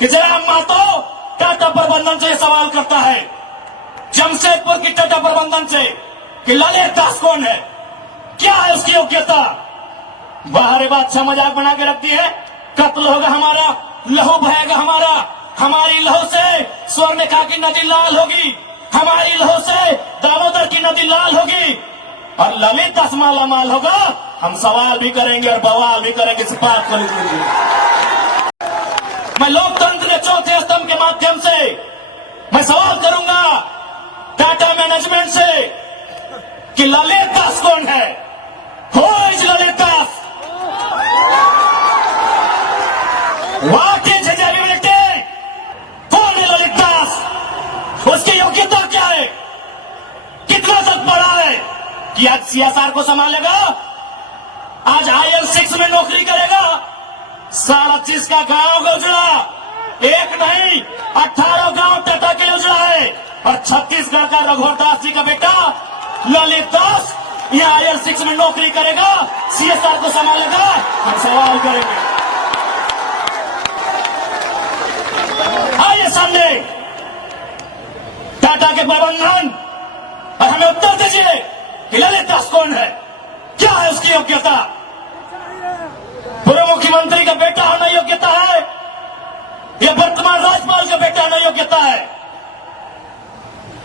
कि जयराम मातो टाटा प्रबंधन से सवाल करता है, जमशेदपुर की टाटा प्रबंधन से, कि ललित दास कौन है, क्या है उसकी योग्यता। बाहर बादशाह मजाक बना के रखती है, कत्ल होगा हमारा, लहू बहेगा हमारा, हमारी लहू से स्वर्णरेखा की नदी लाल होगी, हमारी लहू से दामोदर की नदी लाल होगी, और ललित दास माला माल होगा। हम सवाल भी करेंगे और बवाल भी करेंगे, इस बात को लिख लीजिए। मैं लोकतंत्र के चौथे स्तंभ के माध्यम से मैं सवाल करूंगा टाटा मैनेजमेंट से कि ललित दास कौन है, who is Lalit Das, what is his ability, कौन है ललित दास, उसकी योग्यता क्या है, कितना तक पढ़ा है कि आज सीएसआर को संभालेगा, आज IL6 में नौकरी करेगा, सारा चीज का गांव का उजड़ा, एक नहीं 18 गांव टाटा के उजड़ा है, और छत्तीसगढ़ का रघुवरदास जी का बेटा ललित दास यहाँ IL6 में नौकरी करेगा, CSR को संभालेगा। हम सवाल करेंगे, आइए सामने टाटा के प्रबंधन और हमें उत्तर दीजिए कि ललित दास कौन है, क्या है उसकी योग्यता। पूर्व मुख्यमंत्री का बेटा होना योग्यता है या वर्तमान राज्यपाल का बेटा होना योग्यता है,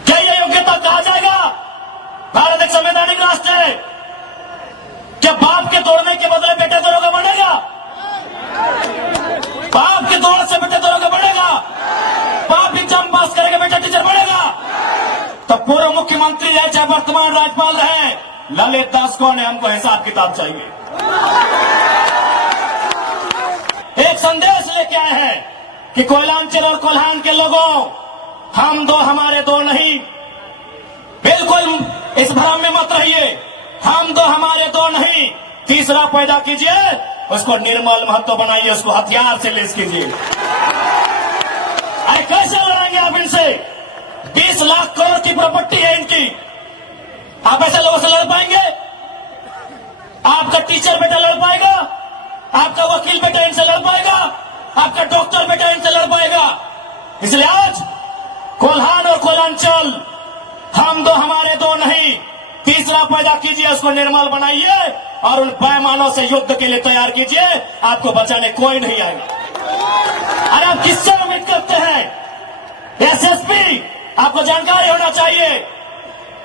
क्या यह योग्यता कहा जाएगा। भारत एक संवैधानिक राष्ट्र है, क्या बाप के तोड़ने के बदले बेटे दरोगा बनेगा, बाप के तोड़ने से बेटे दरोगा बनेगा, बाप एग्जाम पास करेगा बेटा टीचर बनेगा। तो पूर्व मुख्यमंत्री रहे चाहे वर्तमान राज्यपाल रहे, ललित दास कौन है, हमको हिसाब किताब चाहिए। एक संदेश लेके आए हैं कि कोयलांचल और कोल्हान के लोगों, हम दो हमारे दो नहीं, बिल्कुल इस भ्रम में मत रहिए, हम दो हमारे दो नहीं, तीसरा पैदा कीजिए, उसको निर्मल महत्व बनाइए, उसको हथियार से लेस कीजिए। अरे कैसे लड़ेंगे आप इनसे, 20 लाख करोड़ की प्रॉपर्टी है इनकी, आप ऐसे लोगों से लड़ पाएंगे। आपका टीचर बेटा लड़ पाएगा, आपका वकील बेटा इनसे लड़ पाएगा, आपका डॉक्टर बेटा इनसे लड़ पाएगा। इसलिए आज कोल्हान और कोयलांचल, हम दो हमारे दो नहीं, तीसरा पैदा कीजिए, उसको निर्मल बनाइए और उन पैमानों से युद्ध के लिए तैयार कीजिए, आपको बचाने कोई नहीं आएगा। अरे आप किससे उम्मीद करते हैं, एसएसपी आपको जानकारी होना चाहिए,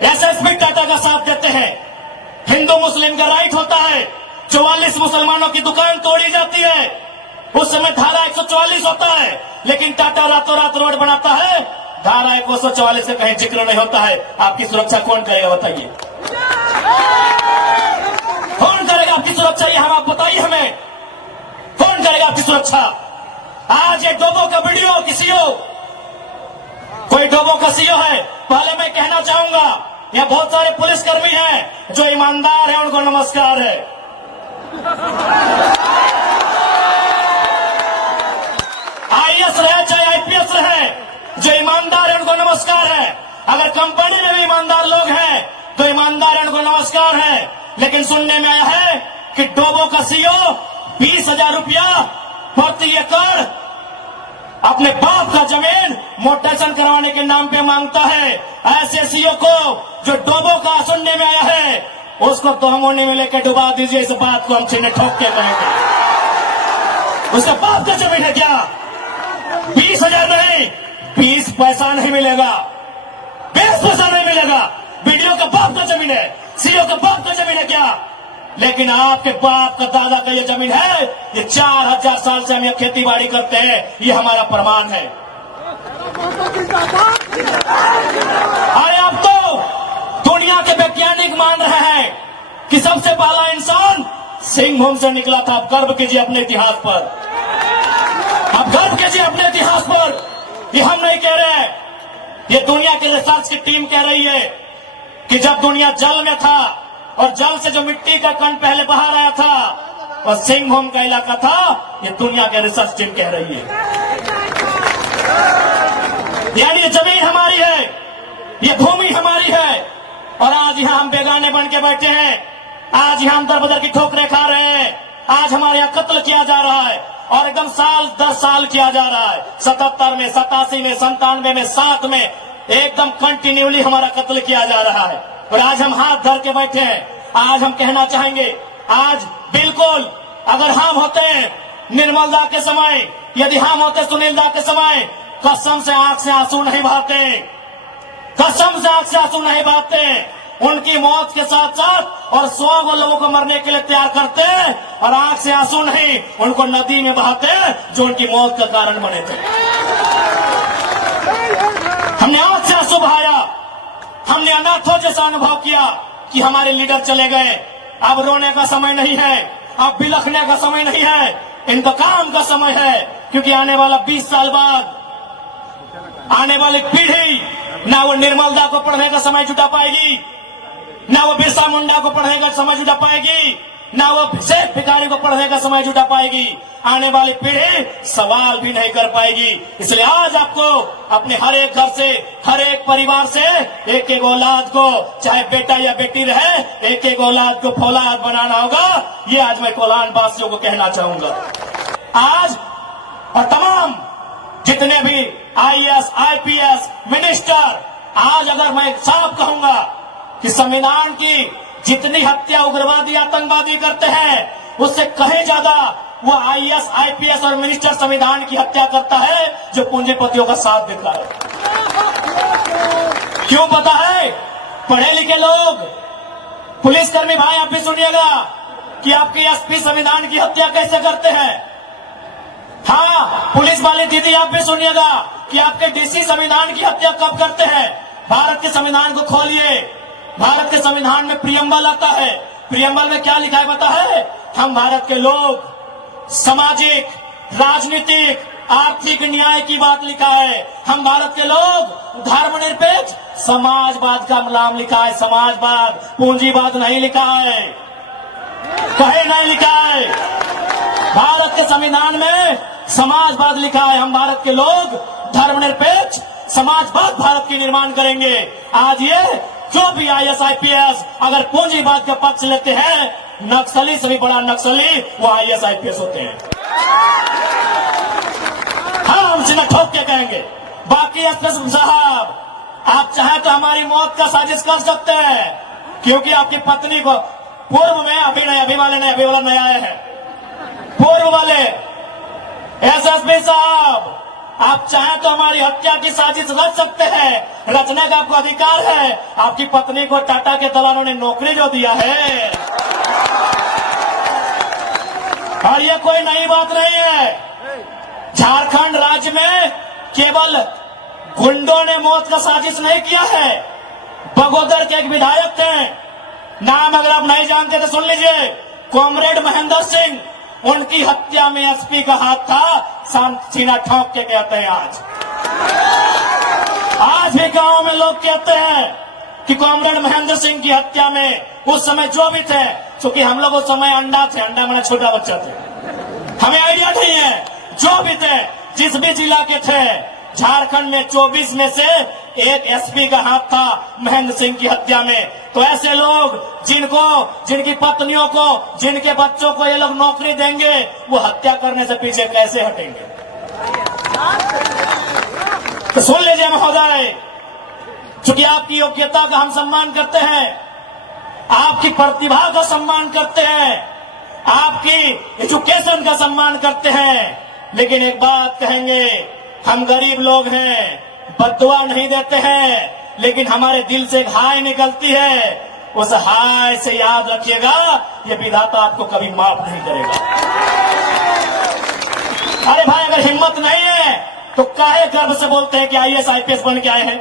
एसएसपी टाटा का साथ देते हैं, हिंदू मुस्लिम का राइट होता है, 44 मुसलमानों की दुकान तोड़ी जाती है, उस समय धारा 144 होता है, लेकिन टाटा रातों रात रोड बनाता है, धारा 144 से कहीं जिक्र नहीं होता है। आपकी सुरक्षा कौन करेगा बताइए, कौन करेगा आपकी सुरक्षा, ये हम आप बताइए हमें, कौन करेगा आपकी सुरक्षा। आज ये डोबो का वीडियो किसी हो, कोई डोबो का सीओ है, पहले मैं कहना चाहूंगा यहाँ बहुत सारे पुलिसकर्मी हैं जो ईमानदार हैं, उनको नमस्कार है। आईएएस रहे चाहे आईपीएस रहे, जो ईमानदार है उनको नमस्कार है। अगर कंपनी में भी ईमानदार लोग हैं तो ईमानदार है उनको नमस्कार है। लेकिन सुनने में आया है कि डोबो का सीओ 20,000 रुपया प्रति एकड़ अपने बाप का जमीन मोटेशन करवाने के नाम पे मांगता है। ऐसे सीओ को जो डोबो का सुनने में आया है, उसको तोहमोने में लेकर डुबा दीजिए। इस बात को हम सीने ठोक के कहेंगे, उसका बाप का जमीन है क्या? 20,000 नहीं, 20 पैसा नहीं मिलेगा, 20 पैसा नहीं मिलेगा। वीडियो का बाप का जमीन है, सीओ का बाप का जमीन है क्या? लेकिन आपके बाप का दादा का ये जमीन है, ये 4000 साल से हम ये खेती बाड़ी करते हैं, ये हमारा प्रमाण है। अरे अब तो दुनिया के वैज्ञानिक मान रहे हैं कि सबसे पहला इंसान सिंहभूम से निकला था। आप गर्व कीजिए अपने इतिहास पर, आप गर्व कीजिए अपने इतिहास पर। ये हम नहीं कह रहे हैं, ये दुनिया की रिसर्च की टीम कह रही है कि जब दुनिया जल में था और जल से जो मिट्टी का कण पहले बाहर आया था और सिंहभूम का इलाका था, ये दुनिया की रिसर्च टीम कह रही है। यानी ये जमीन हमारी है, ये भूमि हमारी है, और आज यहां हम बेगाने बन के बैठे हैं। आज यहां हम दर बदर की ठोकरें खा रहे हैं, आज हमारे यहां कत्ल किया जा रहा है, और एकदम साल 10 साल किया जा रहा है। 77 में, 87 में, 97 में, 7 में एकदम कंटिन्यूली हमारा कत्ल किया जा रहा है। और आज हम हाथ धर के बैठे हैं। आज हम कहना चाहेंगे, आज बिल्कुल अगर हम होते निर्मल दा के समय, यदि हम होते सुनील दा के समय, कसम से आंख से आंसू नहीं बहाते, कसम से आंख से आंसू नहीं बहाते। उनकी मौत के साथ साथ और 100 लोगों को मरने के लिए तैयार करते और आंख से आंसू नहीं उनको नदी में बहाते जो उनकी मौत का कारण बने थे। हमने आंख से आंसू बहाया, हमने अनाथों जैसा अनुभव किया कि हमारे लीडर चले गए। अब रोने का समय नहीं है, अब बिलखने का समय नहीं है, इंतकाम का समय है। क्योंकि आने वाला 20 साल बाद आने वाली पीढ़ी ना वो निर्मल दा को पढ़ने का समय जुटा पाएगी, ना वो बिरसा मुंडा को पढ़ने का समय जुटा पाएगी, ना वो शेख भिखारी को पढ़ने का समय जुटा पाएगी। आने वाली पीढ़ी सवाल भी नहीं कर पाएगी। इसलिए आज आपको अपने हर एक घर से, हर एक परिवार से एक एक औलाद को, चाहे बेटा या बेटी रहे, एक एक औलाद को फौलाद बनाना होगा। ये आज मैं कोलान वासियों को कहना चाहूंगा। आज और तमाम जितने भी IAS, IPS, मिनिस्टर, आज अगर मैं साफ कहूंगा कि संविधान की जितनी हत्या उग्रवादी आतंकवादी करते हैं उससे कहीं ज्यादा वो IAS, IPS और मिनिस्टर संविधान की हत्या करता है जो पूंजीपतियों का साथ देता है। क्यों पता है? पढ़े लिखे लोग, पुलिसकर्मी भाई आप भी सुनिएगा कि आपके SP संविधान की हत्या कैसे करते हैं। हाँ, पुलिस वाली दीदी आप भी सुनिएगा कि आपके DC संविधान की हत्या कब करते हैं। भारत के संविधान को खोलिए, भारत के संविधान में प्रियम्बल आता है। प्रियम्बल में क्या लिखा है पता है? हम भारत के लोग सामाजिक, राजनीतिक, आर्थिक न्याय की बात लिखा है। हम भारत के लोग धर्मनिरपेक्ष समाजवाद का नाम लिखा है। समाजवाद, पूंजीवाद नहीं लिखा है, कहीं नहीं लिखा है। भारत के संविधान में समाजवाद लिखा है। हम भारत के लोग धर्मनिरपेक्ष समाजवाद भारत की निर्माण करेंगे। आज ये जो भी IAS, IPS अगर पूंजीवाद का पक्ष लेते हैं, नक्सली से भी बड़ा नक्सली वो IAS, IPS होते हैं। हाँ, हम सीधा ठोक के कहेंगे। बाकी SP साहब, आप चाहे तो हमारी मौत का साजिश कर सकते हैं, क्योंकि आपकी पत्नी को पूर्व में, अभी नहीं, अभी वाले नहीं, अभी वाला नया आया है, पूर्व वाले SSP साहब, आप चाहे तो हमारी हत्या की साजिश रच सकते हैं, रचने का आपको अधिकार है। आपकी पत्नी को टाटा के दलालों ने नौकरी जो दिया है, और ये कोई नई बात नहीं है। झारखंड राज्य में केवल गुंडों ने मौत का साजिश नहीं किया है। बगोदर के एक विधायक थे, नाम अगर आप नहीं जानते तो सुन लीजिए, कॉमरेड महेंद्र सिंह, उनकी हत्या में SP का हाथ था। सीना ठोक के कहते हैं आज भी गांव में लोग कहते हैं कि कॉमरेड महेंद्र सिंह की हत्या में उस समय जो भी थे, क्योंकि हम लोग उस समय अंडा थे, अंडा मैंने छोटा बच्चा थे, हमें आइडिया नहीं है, जो भी थे, जिस भी जिला के थे, झारखंड में 24 में से एक SP का हाथ था महेंद्र सिंह की हत्या में। तो ऐसे लोग जिनकी पत्नियों को, जिनके बच्चों को ये लोग नौकरी देंगे, वो हत्या करने से पीछे कैसे हटेंगे? तो सुन लीजिए महोदय, चूंकि आपकी योग्यता का हम सम्मान करते हैं, आपकी प्रतिभा का सम्मान करते हैं, आपकी एजुकेशन का सम्मान करते हैं, लेकिन एक बात कहेंगे, हम गरीब लोग हैं, बद्दुआ नहीं देते हैं, लेकिन हमारे दिल से एक हाय निकलती है। उस हाय से याद रखिएगा, ये विधाता आपको कभी माफ नहीं करेगा। अरे भाई, अगर हिम्मत नहीं है तो काहे गर्व से बोलते हैं कि IAS, IPS बन के आए हैं?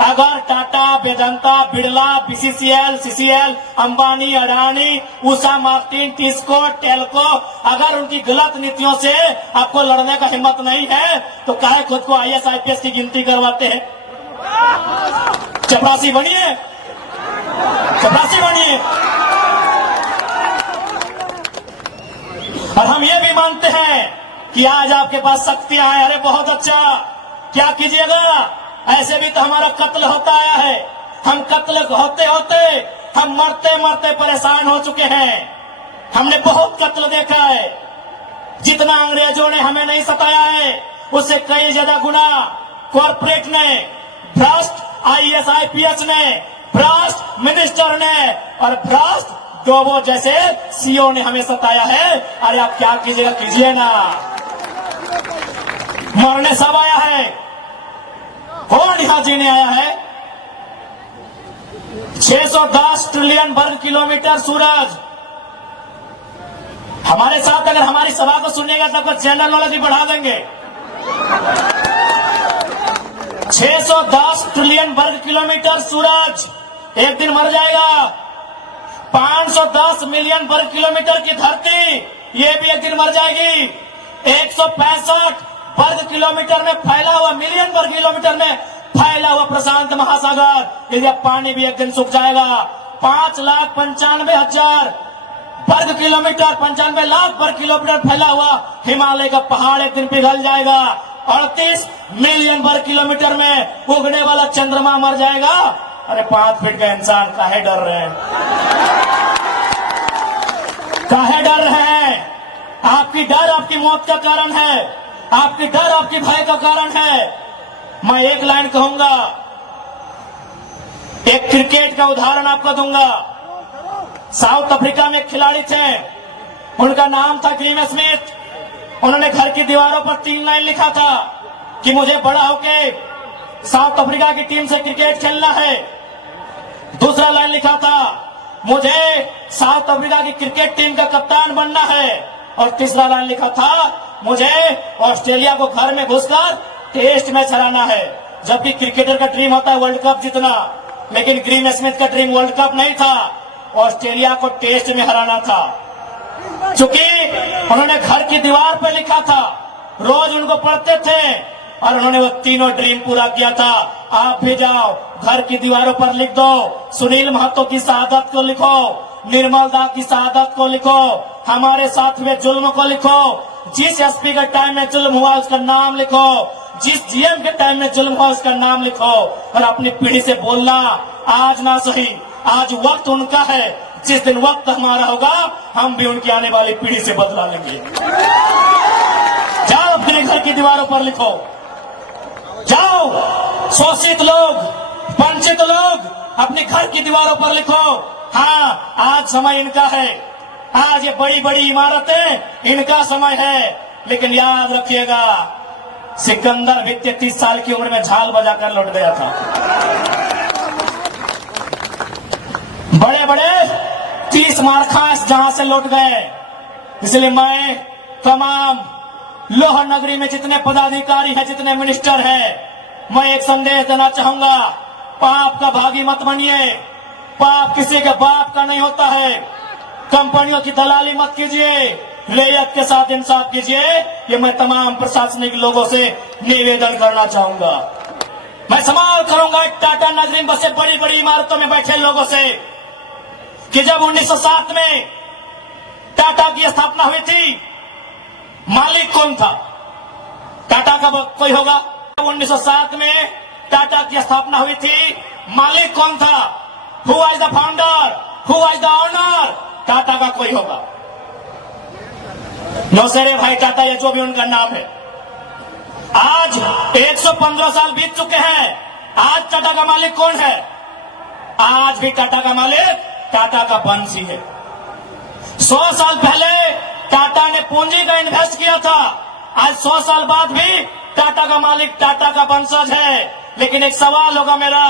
अगर Tata, Vedanta, Birla, BCCL, CCL, Ambani, Adani, Usha Martin, TISCO, Telco, अगर उनकी गलत नीतियों से आपको लड़ने का हिम्मत नहीं है तो काहे खुद को IAS, IPS की गिनती करवाते हैं? चपरासी बनिए, चपरासी बनिए। और हम ये भी मानते हैं कि आज आपके पास शक्तियां हैं। अरे बहुत अच्छा, क्या कीजिएगा? ऐसे भी तो हमारा कत्ल होता आया है। हम कत्ल होते होते हम मरते मरते परेशान हो चुके हैं। हमने बहुत कत्ल देखा है। जितना अंग्रेजों ने हमें नहीं सताया है उससे कई ज्यादा गुना कॉर्पोरेट ने, भ्रष्ट आईएएस आईपीएस ने, भ्रष्ट मिनिस्टर ने और भ्रष्ट डोबो जैसे सीओ ने हमें सताया है। अरे आप क्या कीजिएगा कीजिए ना, मरने सब आया है, कौन यहां जीने आया है। 610 ट्रिलियन वर्ग किलोमीटर सूरज। हमारे साथ अगर हमारी सभा को सुनिएगा तो आपका जनरल नॉलेज भी बढ़ा देंगे। 610 ट्रिलियन वर्ग किलोमीटर सूरज एक दिन मर जाएगा। 510 मिलियन वर्ग किलोमीटर की धरती ये भी एक दिन मर जाएगी। 165 वर्ग किलोमीटर में फैला हुआ, मिलियन वर्ग किलोमीटर में फैला हुआ प्रशांत महासागर, यदि पानी भी एक दिन सूख जाएगा। 5,95,000 वर्ग किलोमीटर, 95 लाख वर्ग किलोमीटर फैला हुआ हिमालय का पहाड़ एक दिन पिघल जाएगा। 38 मिलियन वर्ग किलोमीटर में उगने वाला चंद्रमा मर जाएगा। अरे 5 फीट का इंसान काहे डर रहे हैं, काहे डर रहे हैं? आपकी डर आपकी मौत का कारण है, आपकी डर आपकी भय का कारण है। मैं एक लाइन कहूंगा, एक क्रिकेट का उदाहरण आपको दूंगा। साउथ अफ्रीका में एक खिलाड़ी थे, उनका नाम था ग्रीम स्मिथ। उन्होंने घर की दीवारों पर 3 लाइन लिखा था कि मुझे बड़ा होके साउथ अफ्रीका की टीम से क्रिकेट खेलना है। दूसरा लाइन लिखा था मुझे साउथ अफ्रीका की क्रिकेट टीम का कप्तान बनना है। और तीसरा लाइन लिखा था मुझे ऑस्ट्रेलिया को घर में घुसकर टेस्ट मैच हराना है। जबकि क्रिकेटर का ड्रीम होता है वर्ल्ड कप जीतना, लेकिन ग्रीम स्मिथ का ड्रीम वर्ल्ड कप नहीं था, ऑस्ट्रेलिया को टेस्ट में हराना था। चूंकि उन्होंने घर की दीवार पर लिखा था, रोज उनको पढ़ते थे और उन्होंने वो तीनों ड्रीम पूरा किया था। आप भी जाओ, घर की दीवारों पर लिख दो, सुनील महतो की शहादत को लिखो, निर्मल दा की शहादत को लिखो, हमारे साथ में जुल्म को लिखो, जिस एसपी का टाइम में जुल्म हुआ उसका नाम लिखो, जिस जीएम के टाइम में जुल्म हुआ उसका नाम लिखो और अपनी पीढ़ी से बोलना आज ना सही, आज वक्त उनका है, जिस दिन वक्त हमारा होगा हम भी उनकी आने वाली पीढ़ी से बदला लेंगे। जाओ अपने घर की दीवारों पर लिखो, जाओ शोषित लोग, वंचित लोग अपने घर की दीवारों पर लिखो। हाँ, आज समय इनका है, आज ये बड़ी बड़ी इमारतें इनका समय है। लेकिन याद रखिएगा, सिकंदर भी 33 साल की उम्र में झाल बजाकर लौट गया था। बड़े बड़े 30 मारखास जहां से लौट गए। इसलिए मैं तमाम लोह नगरी में जितने पदाधिकारी हैं, जितने मिनिस्टर हैं, मैं एक संदेश देना चाहूंगा, पाप का भागी मत बनिए। पाप किसी के बाप का नहीं होता है। कंपनियों की दलाली मत कीजिए, रैयत के साथ इंसाफ कीजिए। ये मैं तमाम प्रशासनिक लोगों से निवेदन करना चाहूंगा। मैं सवाल करूंगा टाटा नगरी में बसे बड़ी बड़ी इमारतों में बैठे लोगों से कि जब 1907 में टाटा की स्थापना हुई थी, मालिक कौन था? टाटा का कोई होगा? 1907 में टाटा की स्थापना हुई थी, मालिक कौन था? Who was the founder? Who was the owner? Tata का कोई होगा? नौसेरे भाई टाटा या जो भी उनका नाम है। आज 115 साल बीत चुके हैं, आज टाटा का मालिक कौन है? आज भी टाटा का मालिक टाटा का वंशी है। 100 साल पहले टाटा ने पूंजी का इन्वेस्ट किया था, आज 100 साल बाद भी टाटा का मालिक टाटा का वंशज है। लेकिन एक सवाल होगा मेरा,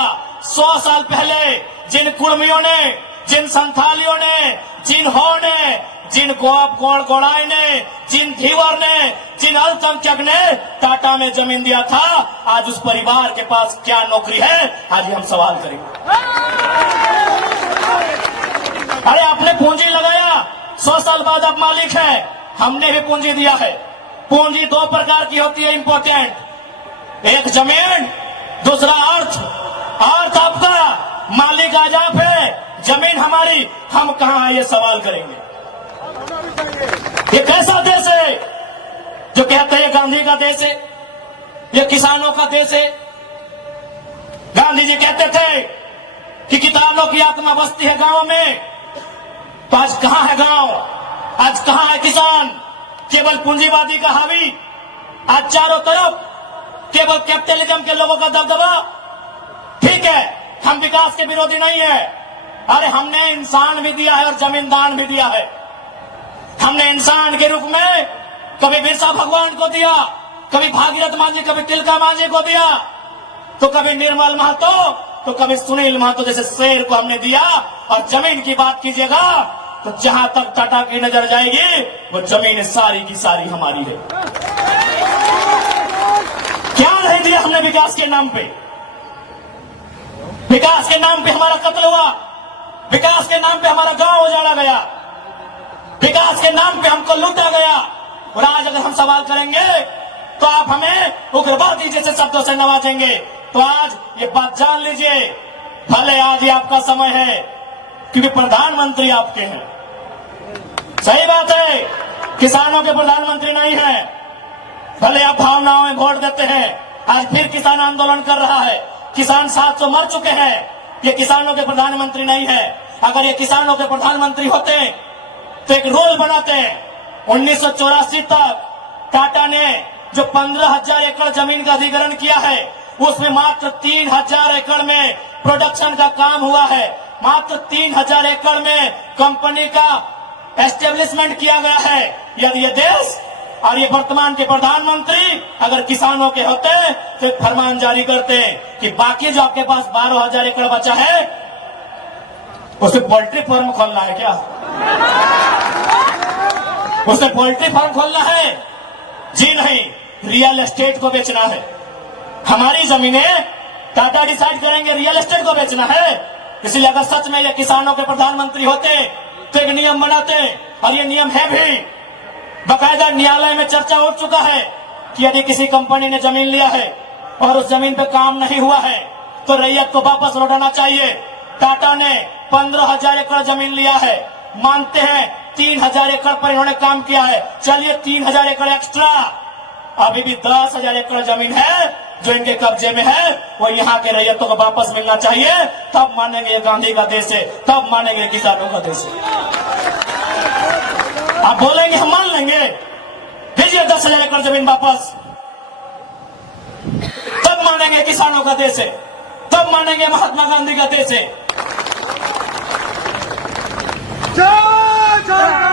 100 साल पहले जिन कुर्मियों ने, जिन संथालियों ने, जिन हो ने, जिन गोड़ाई ने, जिन धीवर ने, जिन अल्पसंख्यक ने टाटा में जमीन दिया था, आज उस परिवार के पास क्या नौकरी है? आज हम सवाल करेंगे। अरे आपने पूंजी लगाया, 100 साल बाद आप मालिक है, हमने भी पूंजी दिया है। पूंजी 2 प्रकार की होती है इंपॉर्टेंट, एक जमीन, दूसरा अर्थ। अर्थ आपका, मालिक आज आप है, जमीन हमारी, हम कहां है ये सवाल करेंगे। ये कैसा देश है जो कहते हैं गांधी का देश है, ये किसानों का देश है? गांधी जी कहते थे कि किसानों की आत्मा बसती है गांवों में, तो आज कहां है गांव? आज कहां है किसान? केवल पूंजीवादी का हावी, आज चारों तरफ केवल कैपिटलिज्म के लोगों का दबदबा। ठीक है, हम विकास के विरोधी नहीं है। अरे हमने इंसान भी दिया है और जमीन दान भी दिया है। हमने इंसान के रूप में कभी बिरसा भगवान को दिया, कभी भागीरथ मांझी, कभी तिलका मांझी को दिया, तो कभी निर्मल महतो, तो कभी सुनील महतो जैसे शेर को हमने दिया। और जमीन की बात कीजिएगा तो जहां तक टाटा की नजर जाएगी वो जमीन सारी की सारी हमारी है। क्या नहीं दिया हमने विकास के नाम पे? विकास के नाम पे हमारा कत्ल हुआ, विकास के नाम पे हमारा गांव उजाड़ा गया, विकास के नाम पे हमको लूटा गया। और आज अगर हम सवाल करेंगे तो आप हमें उग्रवादी जैसे शब्दों से नवाजेंगे। तो आज ये बात जान लीजिए, भले आज ही आपका समय है क्योंकि प्रधानमंत्री आपके हैं। सही बात है, किसानों के प्रधानमंत्री नहीं है। भले आप भावनाओं में वोट देते हैं, आज फिर किसान आंदोलन कर रहा है, किसान 700 मर चुके हैं। ये किसानों के प्रधानमंत्री नहीं है। अगर ये किसानों के प्रधानमंत्री होते तो एक रूल बनाते हैं। 1984 तक टाटा ने जो 15,000 एकड़ जमीन का अधिग्रहण किया है, उसमें मात्र 3,000 एकड़ में प्रोडक्शन का काम हुआ है। मात्र 3,000 एकड़ में कंपनी का एस्टेब्लिशमेंट किया गया है। यदि ये देश और ये वर्तमान के प्रधानमंत्री अगर किसानों के होते तो एक फरमान जारी करते कि बाकी जो आपके पास 12,000 एकड़ बचा है उसे पोल्ट्री फार्म खोलना है क्या? उसे पोल्ट्री फार्म खोलना है? जी नहीं, रियल एस्टेट को बेचना है। हमारी जमीनें टाटा डिसाइड करेंगे रियल एस्टेट को बेचना है। इसलिए अगर सच में ये किसानों के प्रधानमंत्री होते तो एक नियम बनाते, और ये नियम है भी, बकायदा न्यायालय में चर्चा उठ चुका है कि यदि किसी कंपनी ने जमीन लिया है और उस जमीन पे काम नहीं हुआ है तो रैयत को वापस लौटाना चाहिए। टाटा ने 15,000 एकड़ जमीन लिया है, मानते हैं 3,000 एकड़ पर इन्होंने काम किया है, चलिए 3,000 एकड़ एक्स्ट्रा, अभी भी 10,000 एकड़ जमीन है जो इनके कब्जे में है, वो यहाँ के रैयतों को वापस मिलना चाहिए। तब मानेंगे ये गांधी का देश है, तब मानेंगे किसानों का देश है। आप बोलेंगे हम मान लेंगे, दीजिए 10,000 एकड़ जमीन वापस, तब मानेंगे किसानों का देश है, तब मानेंगे महात्मा गांधी का देश है। जय जय